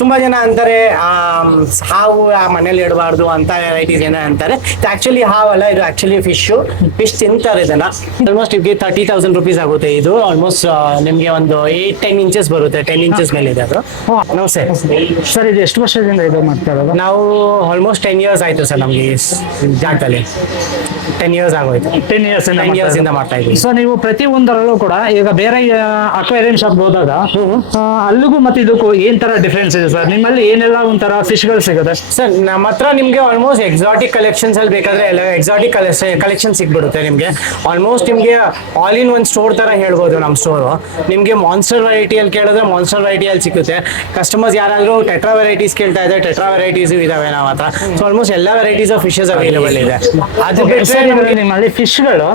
ತುಂಬಾ ಜನ ಅಂತಾರೆ ಹಾವು ಮನೇಲಿ ಇಡಬಾರ್ದು ಅಂತ ವೆರೈಟೀಸ್ ಏನೋ ಅಂತಾರೆ. ಆಕ್ಚುಲಿ ಹಾವಲ್ಲ, ಇದು ಆಕ್ಚುಲಿ ಫಿಶ್ ತಿಂತಾರೆ ಇದನ್ನ. ಆಲ್ಮೋಸ್ಟ್ ಇವ್ಗೆ 30,000 rupees ಆಗುತ್ತೆ. ಇದು ಆಲ್ಮೋಸ್ಟ್ ನಿಮ್ಗೆ ಒಂದು 8-10 ಇಂಚಸ್ ಬರುತ್ತೆ. 10 ಇಂಚಸ್ ಮೇಲೆ ಇದೆ ಅದು. ನಮಸ್ತೆ ಸರ್, ಇದು ಎಷ್ಟು ವರ್ಷದಿಂದ ಇದು ಮಾಡ್ತಾ ಇರೋದು? ನಾವು ಆಲ್ಮೋಸ್ಟ್ 10 years ಆಯ್ತು ಸರ್ ನಮ್ಗೆ ಈ ಜಾಗದಲ್ಲಿ. 10 years ಆಗೋಯ್ತು. 10 years ಇಂದ ಮಾಡ್ತಾ ಇದ್ದೀವಿ. ಸೊ ನೀವು ಪ್ರತಿ ಒಂದರಲ್ಲೂ ಕೂಡ ಈಗ ಬೇರೆ ಅಕ್ವೇರಿಯಂ ಶಾಪ್ ಹೋದಾಗ ಅಲ್ಲಿಗೂ ಮತ್ತೆ ಇದಕ್ಕೂ ಏನ್ ತರ ಡಿಫ್ರೆನ್ಸ್ ಇದೆ ಸರ್? ನಿಮ್ಮಲ್ಲಿ ಏನೆಲ್ಲ ಒಂಥರ ಫಿಶ್ಗಳು ಸಿಗುತ್ತೆ ಸರ್? ನಮ್ಮ ಹತ್ರ ನಿಮ್ಗೆ ಆಲ್ಮೋಸ್ಟ್ ಎಕ್ಸಾಟಿಕ್ ಕಲೆಕ್ಷನ್ಸ್ ಅಲ್ಲಿ ಬೇಕಾದ್ರೆ ಎಲ್ಲ ಎಕ್ಸಾಟಿಕ್ ಕಲೆಕ್ಷನ್ ಸಿಗ್ಬಿಡುತ್ತೆ ನಿಮ್ಗೆ. ಆಲ್ಮೋಸ್ಟ್ ನಿಮ್ಗೆ ಆಲ್ ಇನ್ ಒನ್ ಸ್ಟೋರ್ ತರ ಹೇಳ್ಬೋದು ನಮ್ಮ ಸ್ಟೋರು. ನಿಮ್ಗೆ ಮಾನ್ಸ್ಟರ್ ವೆರೈಟಿಯಲ್ಲಿ ಕೇಳಿದ್ರೆ ಮಾನ್ಸ್ಟರ್ ವೆರೈಟಿಯಲ್ಲಿ ಸಿಗುತ್ತೆ. ಕಸ್ಟಮರ್ಸ್ ಯಾರಾದ್ರೂ ಟೆಟ್ರಾ ವೆರೈಟೀಸ್ ಕೇಳ್ತಾ ಇದ್ದಾರೆ, ಟೆಟ್ರಾ ವೆರೈಟೀಸ್ ಇದಾವೆ ನಮ್ಮ ಹತ್ರ. ಸೊ ಆಲ್ಮೋಸ್ಟ್ ಎಲ್ಲ ವೆರೈಟೀಸ್ ಆಫ್ ಫಿಶಸ್ ಅವೈಲೇಬಲ್ ಇದೆ. ಅದು ನಿಮ್ಮಲ್ಲಿ ಫಿಶ್ಗಳು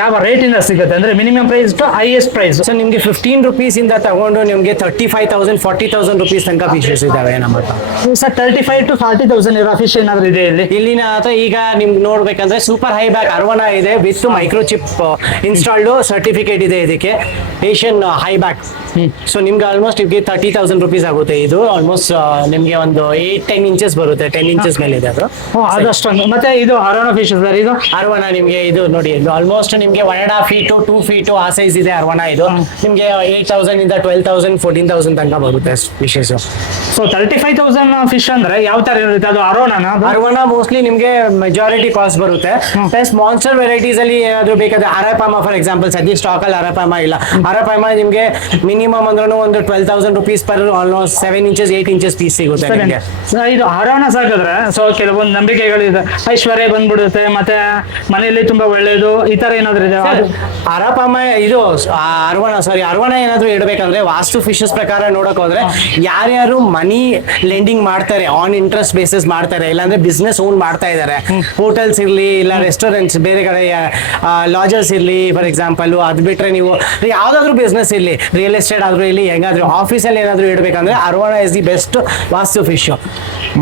ಯಾವ ರೇಟ್ ಇಂದ ಸಿಗುತ್ತೆ ಅಂದ್ರೆ minimum price to highest price? Sir ನಿಮ್ಗೆ 15 rupees ಇಂದ ತಗೊಂಡು ನಿಮ್ಗೆ 35,000 40,000 rupees ತನಕ ಫಿಶಸ್ ಇದಾವೆ ನಮ್ಮ ಹತ್ರ. ಸರ್ 35,000 to 40,000 ಇರೋ ಫಿಶ್ ಏನಾದ್ರು ಇದೆ ಇಲ್ಲಿ? ಇಲ್ಲಿನ ಹತ್ರ ಈಗ ನಿಮ್ಗೆ ನೋಡ್ಬೇಕಂದ್ರೆ ಸೂಪರ್ ಹೈ ಬ್ಯಾಕ್ ಅರ್ವನಾ ಇದೆ with micro chip installed certificate ಇದೆ ಇದಕ್ಕೆ, ಏಷ್ಯನ್ ಹೈ ಬ್ಯಾಕ್. ಸೊ ನಿಮ್ಗೆ ಆಲ್ಮೋಸ್ಟ್ ಇವ್ಗೆ 30,000 rupees ಆಗುತ್ತೆ. ಇದು ಆಲ್ಮೋಸ್ಟ್ ನಿಮ್ಗೆ ಒಂದು 8-10 ಇಂಚಸ್ ಬರುತ್ತೆ. 10 ಇಂಚಸ್ ಮೇಲೆ ಇದೆ ಅದು. ಅದಷ್ಟೊಂದು. ಮತ್ತೆ ಇದು ಅರೋನಾ ಫಿಶ್ ಸರ್, ಇದು ಅರ್ವನಾ ನಿಮ್ಗೆ ಇದು ನೋಡಿ, ಇದು ಆಲ್ಮೋಸ್ಟ್ ನಿಮ್ಗೆ 1.5 feet 2 feet ಆ ಸೈಜ್ ಇದೆ ಅರ್ವನಾ. ಇದು ನಿಮ್ಗೆ 8,000 ಇಂದ 12,000 14,000 ತನಕ ಬರುತ್ತೆ ಫಿಶಸ್. ಸೊ 35,000 ಫಿಶ್ ಅಂದ್ರೆ ಯಾವ ತರ ಇರುತ್ತೆ ಅದು? ಅರ್ವನಾ ಮೋಸ್ಟ್ಲಿ ನಿಮ್ಗೆ ಮೆಜಾರಿಟಿ ಕಾಸ್ಟ್ ಬರುತ್ತೆ. ಪ್ಲಸ್ ಮಾನ್ಸ್ಟರ್ ವೆರೈಟೀಸ್ ಅಲ್ಲಿ ಏನಾದ್ರು ಬೇಕಾದ್ರೆ ಅರಪಾಮ ಫಾರ್ ಎಕ್ಸಾಂಪಲ್ ಸದ್ಯ ಸ್ಟಾಕ್ ಅಲ್ಲಿ ಅರಪಾಮ ಇಲ್ಲ. ಅರಪಾಮ ನಿಮ್ಗೆ ಮಿನಿಮಮ್ ಅಂದ್ರೂ ಒಂದು 12,000 rupees per almost 7 inches 8 inches piece ಸಿಗುತ್ತೆ ನಿಮಗೆ. ಇದು ಅರೋನಾ ಸಾಕಿದ್ರೆ ಸೊ ಕೆಲವೊಂದು ನಂಬಿಕೆಗಳು ಇದೆ, ಐಶ್ವರ್ಯ ಬಂದ್ಬಿಡುತ್ತೆ, ಮತ್ತೆ ಮನೆಯಲ್ಲಿ ತುಂಬಾ ಒಳ್ಳೇದು, ಈ ತರ ಏನಾದ್ರು ಇದೆ? ಅರಪಾಮ ಇದು ಅರ್ವನಾ ಏನಾದ್ರು ಇಡಬೇಕಂದ್ರೆ ವಾಸ್ತು ಫಿಶಸ್ ಪ್ರಕಾರ ನೋಡಕ್ ಹೋದ್ರೆ ಯಾರ್ಯಾರು ಮನಿ ಲೆಂಡಿಂಗ್ ಮಾಡ್ತಾರೆ, ಆನ್ ಇಂಟ್ರೆಸ್ಟ್ ಬೇಸಿಸ್ ಮಾಡ್ತಾರೆ, ಇಲ್ಲಾಂದ್ರೆ ಬಿಸ್ನೆಸ್ ಓನ್ ಮಾಡ್ತಾ ಇದಾರೆ, ಹೋಟೆಲ್ಸ್ ಇರ್ಲಿ ಇಲ್ಲ ರೆಸ್ಟೋರೆಂಟ್ಸ್ ಬೇರೆ ಕಡೆ ಲಾಜರ್ಸ್ ಇರ್ಲಿ ಫಾರ್ ಎಕ್ಸಾಂಪಲ್, ಅದು ಬಿಟ್ರೆ ನೀವು ಯಾವ್ದಾದ್ರು ಬಿಸ್ನೆಸ್ ಇರ್ಲಿ, ರಿಯಲ್ ಎಸ್ಟೇಟ್ ಆದ್ರೂ ಇಲ್ಲಿ ಹೆಂಗಾದ್ರು ಆಫೀಸಲ್ಲಿ ಏನಾದ್ರು ಇಡಬೇಕಂದ್ರೆ arowana is the best vastu fish.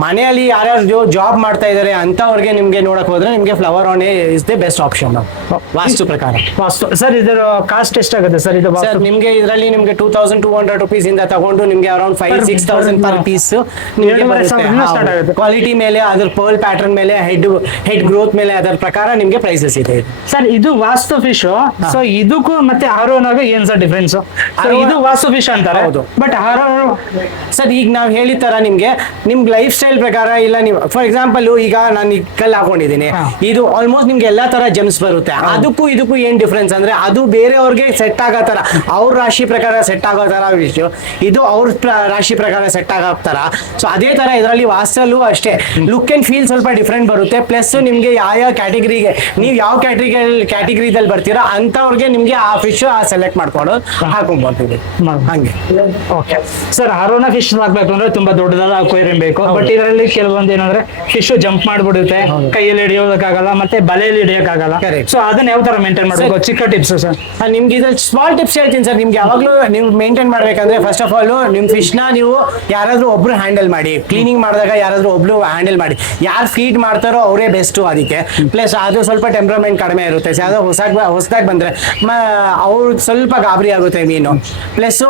ಮನೆಯಲ್ಲಿ ಯಾರ್ಯಾರು ಜಾಬ್ ಮಾಡ್ತಾ ಇದಾರೆ ಅಂತವ್ರಿಗೆ ನಿಮ್ಗೆ ನೋಡಕ್ ಹೋದ್ರೆ ನಿಮ್ಗೆ flower on is the best option vastu ಪ್ರಕಾರ. ವಾಸ್ತು ಸರ್, ಇದರ ಕಾಸ್ಟ್ ಎಷ್ಟಾಗುತ್ತೆ ಸರ್? ಇದು ಸರ್ ನಿಮ್ಗೆ ಇದರಲ್ಲಿ ನಿಮ್ಗೆ 2,200 rupees ಇಂದ ತಗೊಂಡು ನಿಮ್ಗೆ ಅರೌಂಡ್ 5,000-6,000 ಪರ್ ಪೀಸ್ ಕ್ವಾಲಿಟಿ ಮೇಲೆ, ಅದ್ರ ಪರ್ಲ್ ಪ್ಯಾಟರ್ನ್ ಮೇಲೆ, ಹೆಡ್ ಗ್ರೋತ್ ಮೇಲೆ, ಅದರ ಪ್ರಕಾರ ನಿಮ್ಗೆ ಪ್ರೈಸಸ್ ಇದೆ. ಸರ್ ಇದು ವಾಸ್ತು ಫಿಶ್. ಸೊ ಇದಕ್ಕೂ ಮತ್ತೆ ಅರೋನಾಗೂ ಏನ್ ಸರ್ ಡಿಫ್ರೆನ್ಸ್? ಇದು ವಾಸ್ತು ಫಿಶ್ ಅಂತಾರೆ, ಬಟ್ ಸರ್ ಈಗ ನಾವ್ ಹೇಳಿದ ತರ ನಿಮ್ಗೆ ನಿಮ್ ಲೈಫ್ ಸ್ಟೈಲ್ ಪ್ರಕಾರ ಇಲ್ಲ, ನೀವು ಫಾರ್ ಎಕ್ಸಾಂಪಲ್ ಈಗ ನಾನು ಈ ಕಲ್ಲು ಹಾಕೊಂಡಿದ್ದೀನಿ, ಇದು ಆಲ್ಮೋಸ್ಟ್ ನಿಮ್ಗೆ ಎಲ್ಲಾ ತರ ಜೆಮ್ಸ್ ಬರುತ್ತೆ. ಅದಕ್ಕೂ ಇದಕ್ಕೂ ಏನ್ ಡಿಫ್ರೆನ್ಸ್ ಅಂದ್ರೆ ಅದು ಬೇರೆಯವ್ರಿಗೆ ಸೆಟ್ ಆಗೋ ತರ, ಅವ್ರ ರಾಶಿ ಪ್ರಕಾರ ಸೆಟ್ ಆಗೋ ತರ ವಿಷ್, ಇದು ಅವ್ರ ರಾಶಿ ಪ್ರಕಾರ ಸೆಟ್ ಆಗೋ ತರ. ಸೊ ಅದೇ ತರ ಇದರಲ್ಲಿ ವಾಸ್ತಲ್ಲೂ ಅಷ್ಟೇ ಲುಕ್ ಅಂಡ್ ಫೀಲ್ ಸ್ವಲ್ಪ ಡಿಫ್ರೆಂಟ್ ಬರುತ್ತೆ. ಪ್ಲಸ್ ನಿಮ್ಗೆ ಯಾವ ಕ್ಯಾಟಗರಿಗೆ ನೀವು ಯಾವ ಕ್ಯಾಟಗರಿದಲ್ಲಿ ಬರ್ತೀರಾ ಅಂತವ್ರಿಗೆ ನಿಮ್ಗೆ ಆ ಫಿಶ್ ಸೆಲೆಕ್ಟ್ ಮಾಡ್ಕೊಂಡು ಹಾಕೊಂಡ್ಬರ್ತೀವಿ ಹಂಗೆ. ಓಕೆ ಸರ್, ಅರೋನಾ ಫಿಶ್ ಹಾಕ್ಬೇಕು ಅಂದ್ರೆ ತುಂಬಾ ದೊಡ್ಡದಾದ ಅಕ್ವೇರಿಯಂ ಬೇಕು. ಬಟ್ ಇದರಲ್ಲಿ ಕೆಲವೊಂದು ಏನಂದ್ರೆ ಫಿಶ್ ಜಂಪ್ ಮಾಡ್ಬಿಡುತ್ತೆ, ಕೈಯಲ್ಲಿ ಹಿಡಿಯೋದಕ್ಕಾಗಲ್ಲ, ಮತ್ತೆ ಬಲೆಯಲ್ಲಿ ಹಿಡಿಯೋಕ್ಕಾಗಲ್ಲ. ಸೊ ಅದನ್ನ ಯಾವ ತರ ಮೇಂಟೈನ್ ಮಾಡಬೇಕು? ಚಿಕ್ಕ ಟಿಪ್ಸ್ ಸರ್. ನಿಮ್ಗೆ ಇದ್ರಲ್ಲಿ ಸ್ಮಾಲ್ ಟಿಪ್ಸ್ ಹೇಳ್ತೀನಿ ಸರ್. ನಿಮ್ಗೆ ಯಾವಾಗಲೂ ನೀವು ಮೇಂಟೈನ್ ಮಾಡ್ಬೇಕಂದ್ರೆ ಫಸ್ಟ್ ಆಫ್ ಆಲ್ ನಿಮ್ ಫಿಶ್ ನ ನೀವು ಯಾರಾದ್ರೂ ಒಬ್ರು ಹ್ಯಾಂಡಲ್ ಮಾಡಿ, ಕ್ಲೀನಿಂಗ್ ಮಾಡಿದಾಗ ಯಾರಾದ್ರೂ ಒಬ್ರು ಹ್ಯಾಂಡಲ್ ಮಾಡಿ. ಯಾರು ಫೀಡ್ ಮಾಡ್ತಾರೋ ಅವರೇ ಬೆಸ್ಟ್ ಅದಕ್ಕೆ. ಪ್ಲಸ್ ಅದು ಸ್ವಲ್ಪ ಟೆಂಪರಮೆಂಟ್ ಕಡಿಮೆ ಇರುತ್ತೆ. ಯಾವ್ದೋ ಹೊಸದಾಗಿ ಬಂದ್ರೆ ಅವ್ರು ಸ್ವಲ್ಪ ಗಾಬರಿ ಆಗುತ್ತೆ ಮೀನು. ಪ್ಲಸ್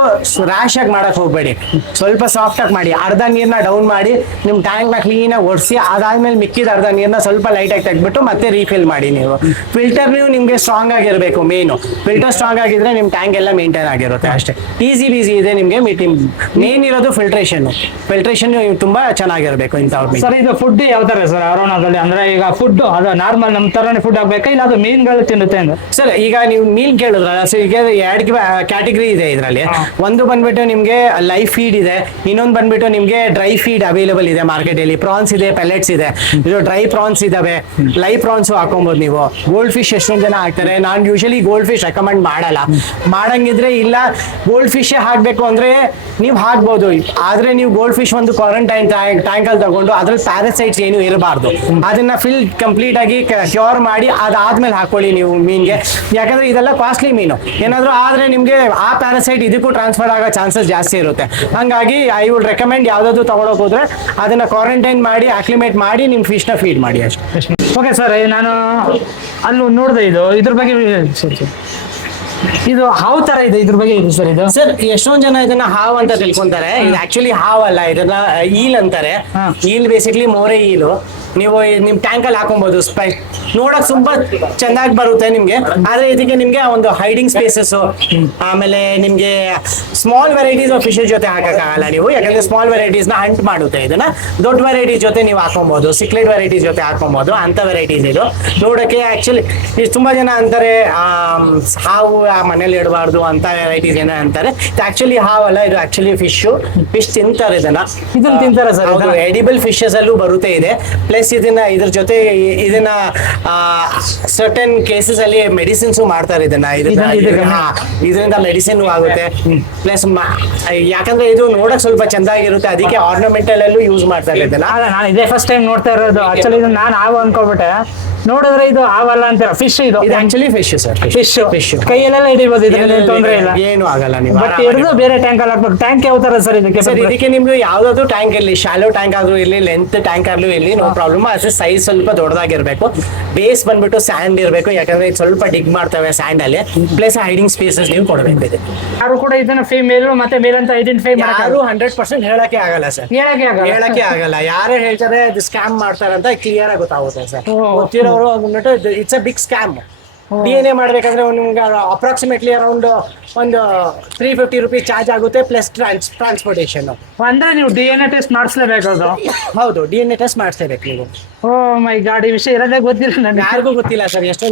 ರ್ಯಾಶ್ ಆಗಿ ಮಾಡಕ್ ಹೋಗ್ಬೇಡಿ, ಸ್ವಲ್ಪ ಸಾಫ್ಟ್ ಆಗಿ ಮಾಡಿ. ಅರ್ಧ ನೀರ್ನ ಡೌನ್ ಮಾಡಿ ನಿಮ್ ಟ್ಯಾಂಕ್ ನ ಕ್ಲೀನ್ ಆಗಿ ಒರೆಸಿ, ಅದಾದ್ಮೇಲೆ ಮಿಕ್ಕಿದ ಅರ್ಧ ನೀರ್ನ ಸ್ವಲ್ಪ ಲೈಟ್ ಆಗಿ ತೆಗ್ಬಿಟ್ಟು ಮತ್ತೆ ರೀಫಿಲ್ ಮಾಡಿ. ನೀವು ಫಿಲ್ಟರ್ ನಿಮ್ಗೆ ಸ್ಟ್ರಾಂಗ್ ಆಗಿರ್ಬೇಕು. ಮೇನು ಫಿಲ್ಟರ್ ಸ್ಟ್ರಾಂಗ್ ಆಗಿದ್ರೆ ನಿಮ್ ಟ್ಯಾಂಕ್ ಎಲ್ಲ ಮೇಂಟೈನ್ ಆಗಿರುತ್ತೆ ಅಷ್ಟೇ. ಈಸಿ ಇದೆ ನಿಮ್ಗೆ. ಮೇನ್ ಇರೋದು ಫಿಲ್ಟ್ರೇಷನ್ ತುಂಬಾ ಚೆನ್ನಾಗಿರ್ಬೇಕು ಇಂಥವ್ರ. ಸರ್ ಇದು ಫುಡ್ ಯಾವ ತರ ಸರ್ ಅರೋನಾದಲ್ಲಿ? ಅಂದ್ರೆ ಈಗ ಫುಡ್ ಅದು ನಾರ್ಮಲ್ ನಮ್ ತರನೇ ಫುಡ್ ಆಗ್ಬೇಕಾ ಇಲ್ಲ ಅದು ಮೀನ್ಗಳು ತಿನ್ನುತ್ತೆ ಅಂದ್ರೆ? ಸರ್ ಈಗ ನೀವು ಮೀನ್ ಕೇಳಿದ್ರಲ್ಲ, ಸೊ ಈಗ 2 ಕ್ಯಾಟಗರಿ ಇದೆ ಇದರಲ್ಲಿ. ಒಂದು ಬಂದ್ಬಿಟ್ಟು ನಿಮ್ಗೆ ಲೈವ್ ಫೀಡ್ ಇದೆ, ಇನ್ನೊಂದು ಬಂದ್ಬಿಟ್ಟು ನಿಮ್ಗೆ ಡ್ರೈ ಫೀಡ್ ಅವೈಲೇಬಲ್ ಇದೆ ಮಾರ್ಕೆಟ್ ಅಲ್ಲಿ. ಪ್ರಾನ್ಸ್ ಇದೆ, ಪೆಲೆಟ್ಸ್ ಇದೆ, ಇದು ಡ್ರೈ ಪ್ರಾನ್ಸ್ ಇದಾವೆ, ಲೈವ್ ಪ್ರಾನ್ಸ್ ಹಾಕೊಬಹುದು ನೀವು. ಗೋಲ್ಡ್ ಫಿಶ್ ಎಷ್ಟೊಂದು ಜನ ಹಾಕ್ತಾರೆ, ನಾನು ಯೂಶಲಿ ಗೋಲ್ಡ್ ಫಿಶ್ ರೆಕಮೆಂಡ್ ಮಾಡಲ್ಲ. ಮಾಡಂಗಿದ್ರೆ ಇಲ್ಲ ಗೋಲ್ಡ್ ಫಿಶ್ ಹಾಕ್ಬೇಕು ಅಂದ್ರೆ ನೀವು ಹಾಕ್ಬೋದು. ಆದ್ರೆ ನೀವು ಗೋಲ್ಡ್ ಫಿಶ್ ಒಂದು ಕ್ವಾರಂಟೈನ್ ಟ್ಯಾಂಕ್ ಅಲ್ಲಿ ತಗೊಂಡು ಅದ್ರಲ್ಲಿ ಪ್ಯಾರಾಸೈಟ್ಸ್ ಏನು ಇರಬಾರ್ದು, ಅದನ್ನ ಫಿಲ್ ಕಂಪ್ಲೀಟ್ ಆಗಿ ಕ್ಯೂರ್ ಮಾಡಿ ಅದಾದ್ಮೇಲೆ ಹಾಕೊಳ್ಳಿ ನೀವು ಮೀನ್ಗೆ. ಯಾಕಂದ್ರೆ ಇದೆಲ್ಲ ಕಾಸ್ಟ್ಲಿ ಮೀನು, ಏನಾದ್ರು ಆದ್ರೆ ನಿಮ್ಗೆ ಆ ಪ್ಯಾರಾಸೈಟ್ ಇದಕ್ಕೂ ಟ್ರಾನ್ಸ್ಫರ್ ಆಗೋ ಚಾನ್ಸಸ್ ಜಾಸ್ತಿ ಇರುತ್ತೆ. ಹಂಗಾಗಿ ಐ ವುಡ್ ರೆಕಮೆಂಡ್ ಯಾವ್ದಾದ್ರು ತಗೊಳಕ್ ಹೋದ್ರೆ ಅದನ್ನ ಕ್ವಾರಂಟೈನ್ ಮಾಡಿ ಅಕ್ಲಿಮೇಟ್ ಮಾಡಿ ನಿಮ್ ಫಿಶ್ ನ ಫೀಡ್ ಮಾಡಿ ಅಷ್ಟೇ. ಓಕೆ ಸರ್, ನಾನು ಅಲ್ಲಿ ನೋಡಿದೆ ಇದ್ರ ಬಗ್ಗೆ ಇದು ಹಾವು ತರ ಇದೆ, ಇದ್ರ ಬಗ್ಗೆ ಇದೆ ಸರ್ ಇದು. ಸರ್ ಎಷ್ಟೊಂದ್ ಜನ ಇದನ್ನ ಹಾವ್ ಅಂತ ತಿಳ್ಕೊಂತಾರೆ. ಇದು ಆಕ್ಚುಲಿ ಹಾವ್ ಅಲ್ಲ, ಇದನ್ನ ಈಲ್ ಅಂತಾರೆ. ಹಾ. ಈಲ್ ಬೇಸಿಕ್ಲಿ ಮೋರೆ ಈಲು. ನೀವು ನಿಮ್ ಟ್ಯಾಂಕ್ ಅಲ್ಲಿ ಹಾಕೊಬಹುದು. ನೋಡಕ್ ತುಂಬಾ ಚೆನ್ನಾಗಿ ಬರುತ್ತೆ ನಿಮ್ಗೆ. ಆದ್ರೆ ಇದಕ್ಕೆ ನಿಮ್ಗೆ ಒಂದು ಹೈಡಿಂಗ್ ಸ್ಪೇಸಸ್, ಆಮೇಲೆ ನಿಮ್ಗೆ ಸ್ಮಾಲ್ ವೆರೈಟೀಸ್ ಆಫ್ ಫಿಶಸ್ ಜೊತೆ ಹಾಕಕ್ಕಾಗಲ್ಲ ನೀವು, ಯಾಕಂದ್ರೆ ಸ್ಮಾಲ್ ವೆರೈಟೀಸ್ ನ ಹಂಟ್ ಮಾಡುತ್ತೆ. ಇದನ್ನ ದೊಡ್ಡ ವೆರೈಟೀಸ್ ಜೊತೆ ನೀವು ಹಾಕೊಬಹುದು, ಸಿಕ್ಲೆಟ್ ವೆರೈಟೀಸ್ ಜೊತೆ ಹಾಕೊಬಹುದು. ಅಂತ ವೆರೈಟೀಸ್ ಇದು ನೋಡಕ್ಕೆ ಆಕ್ಚುಲಿ ತುಂಬಾ ಜನ ಅಂತಾರೆ ಹಾವು ಮನೇಲಿ ಇಡಬಾರ್ದು ಅಂತ ವೆರೈಟೀಸ್ ಏನೋ ಅಂತಾರೆ. ಇದು ಆಕ್ಚುಲಿ ಹಾವಲ್ಲ, ಇದು ಆಕ್ಚುಲಿ ಫಿಶ್ ತಿಂತಾರೆ ಇದನ್ನ ತಿಂತಾರೆ ಸರ್. ಎಡಿಬಲ್ ಫಿಶಸ್ ಅಲ್ಲೂ ಬರುತ್ತೆ ಇದೆ. ಪ್ಲಸ್ ಇದ್ರ ಜೊತೆ ಇದನ್ನ ಸರ್ಟನ್ ಕೇಸಸ್ ಅಲ್ಲಿ ಮೆಡಿಸಿನ್ಸ್ ಮಾಡ್ತಾರೆ ಇದನ್ನ. ಇದರಿಂದ ಮೆಡಿಸಿನ್ ಆಗುತ್ತೆ. ಪ್ಲಸ್ ಯಾಕಂದ್ರೆ ಇದು ನೋಡಕ್ ಸ್ವಲ್ಪ ಚಂದಾಗಿರುತ್ತೆ, ಅದಕ್ಕೆ ಆರ್ನಮೆಂಟಲ್ ಅಲ್ಲೂ ಯೂಸ್ ಮಾಡ್ತಾರೆ ಇದನ್ನ. ನಾನು ಇದೇ ಫಸ್ಟ್ ಟೈಮ್ ನೋಡ್ತಾ ಇರೋದು. ಆಕ್ಚುಲಿ ಇದು ನಾನು ಹಾವು ಅನ್ಕೋಬಿಟ್ಟೆ, ನೋಡಿದ್ರೆ ಇದು ಹಾವಲ್ಲ ಅಂತೀರ, ಫಿಶ್ ಇದು. ಇದು ಆಕ್ಚುಲಿ ಫಿಶ್ ಸರ್, ಫಿಶ್ ಕೈಯಲ್ಲೆಲ್ಲ ಹಿಡಿಬಹುದು, ಇದರಲ್ಲಿ ತೊಂದ್ರೆ ಇಲ್ಲ, ಏನು ಆಗಲ್ಲ. ನೀವು ಬಟ್ ಹಿಡಿದು ಬೇರೆ ಟ್ಯಾಂಕ್ ಅಲ್ಲಿ ಹಾಕ್ಬೇಕು. ಟ್ಯಾಂಕ್ ಯಾವ ತರ ಸರ್ ಇದಕ್ಕೆ? ಸರ್ ಇದಕ್ಕೆ ನಿಮ್ಗೆ ಯಾವ್ದಾದ್ರು ಟ್ಯಾಂಕ್ ಇರಲಿ, ಶಾಲೋ ಟ್ಯಾಂಕ್ ಆದ್ರೂ ಇರಲಿ, ಲೆಂತ್ ಟ್ಯಾಂಕ್ ಆದ್ರೂ ಇರಲಿ, ನೋ ಪ್ರಾಬ್ಲಮ್. ಅದೇ ಸೈಜ್ ಸ್ವಲ್ಪ ದೊಡ್ಡದಾಗಿರ್ಬೇಕು. ಬೇಸ್ ಬಂದ್ಬಿಟ್ಟು ಸ್ಯಾಂಡ್ ಇರಬೇಕು, ಯಾಕಂದ್ರೆ ಇದು ಸ್ವಲ್ಪ ಡಿಗ್ ಮಾಡ್ತವೆ ಸ್ಯಾಂಡ್ ಅಲ್ಲಿ. ಪ್ಲಸ್ ಹೈಡಿಂಗ್ ಸ್ಪೇಸಸ್ ನೀವು ಕೊಡಬೇಕು ಇದೆ. ಯಾರು ಕೂಡ ಇದನ್ನ ಫೀಮೇಲ್ ಮತ್ತೆ ಮೇಲ್ ಅಂತ ಐಡೆಂಟಿಫೈ ಯಾರು 100% ಹೇಳಕ್ಕೆ ಆಗಲ್ಲ ಸರ್, ಹೇಳಕ್ಕೆ ಆಗಲ್ಲ. ಯಾರೇ ಹೇಳ್ತಾರೆ ಇದು ಸ್ಕ್ಯಾಮ್ ಮಾಡ್ತಾರೆ ಅಂತ ಕ್ಲಿಯರ್ ಆಗಿ ಗೊತ್ತಾಗುತ್ತೆ ಸರ್. ಗೊತ್ತಿರೋರು ಅಂದ್ಬಿಟ್ಟು it's a big scam. DNA ಮಾಡ್ಬೇಕಾದ್ರೆ ನಿಮ್ಗೆ ಅಪ್ರಾಕ್ಸಿಮೇಟ್ಲಿ ಅರೌಂಡ್ ಒಂದು 350 rupees ಚಾರ್ಜ್ ಆಗುತ್ತೆ, ಪ್ಲಸ್ ಟ್ರಾನ್ಸ್ಪೋರ್ಟೇಷನ್. ಅಂದ್ರೆ ನೀವು DNA ಟೆಸ್ಟ್ ಮಾಡಿಸ್ಲೇಬೇಕು ಅದು? ಹೌದು, DNA ಟೆಸ್ಟ್ ಮಾಡಿಸ್ಲೇಬೇಕು ನೀವು. ಓ ಮೈ ಗಾಡ್, ಈ ವಿಷಯ ಇರೋದೇ ಗೊತ್ತಿಲ್ಲ ನನಗೆ. ಯಾರಿಗೂ ಗೊತ್ತಿಲ್ಲ ಸರ್. ಎಷ್ಟೊಂದು